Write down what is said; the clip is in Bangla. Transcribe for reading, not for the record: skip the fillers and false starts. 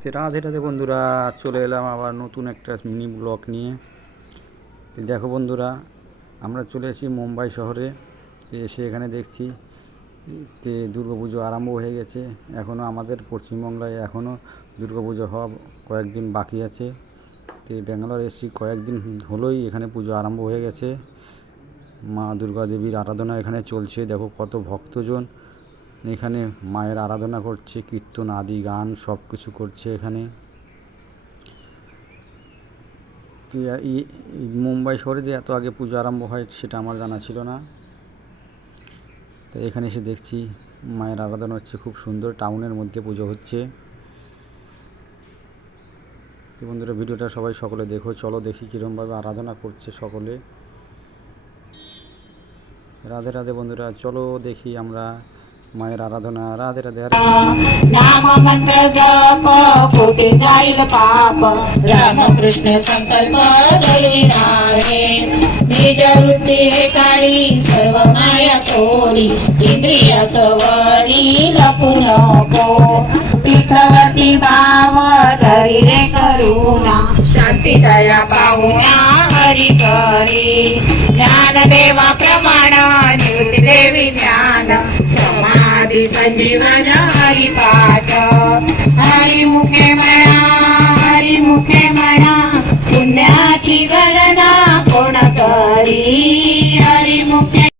তো রাধে রাধে বন্ধুরা, চলে এলাম আবার নতুন একটা মিনি ব্লগ নিয়ে। তো দেখো বন্ধুরা, আমরা চলে এসেছি মুম্বাই শহরে। তো এসে এখানে দেখছি যে দুর্গাপুজো আরম্ভ হয়ে গেছে। এখনও আমাদের পশ্চিমবাংলায় এখনও দুর্গাপুজো হওয়া কয়েকদিন বাকি আছে। তো ব্যাঙ্গালোর এসেছি, কয়েকদিন হলোই এখানে পুজো আরম্ভ হয়ে গেছে। মা দুর্গা দেবীর আরাধনা এখানে চলছে। দেখো কত ভক্তজন এখানে মায়ের আরাধনা করছে, কীর্তন আদি গান সব কিছু করছে এখানে। মুম্বাই শহরে যে এত আগে পুজো আরম্ভ হয় সেটা আমার জানা ছিল না। তো এখানে এসে দেখছি মায়ের আরাধনা হচ্ছে, খুব সুন্দর টাউনের মধ্যে পুজো হচ্ছে। তো বন্ধুরা, ভিডিওটা সবাই সকলে দেখো, চলো দেখি কীরকমভাবে আরাধনা করছে সকলে। রাধে রাধে বন্ধুরা, চলো দেখি আমরা মায়ের আরাধনা। রাধে রাধে। नाम मंत्र जप कोटी जाईल पाप रामकृष्ण संकल्प धरिणारे निज वृत्ती काळी सर्व माया तोडी इंद्रिय सवडी लपू नको पीठवरती भाव धरी रे करुणा शांती दया पाहुणा हरी करी ज्ञानदेवा प्रमाण निवृत्ती देवी ज्ञान समाधी संजीवन हरिपाठ हरिमुखे म्हणा पुण्याची गणना कोण करी हरिमुखे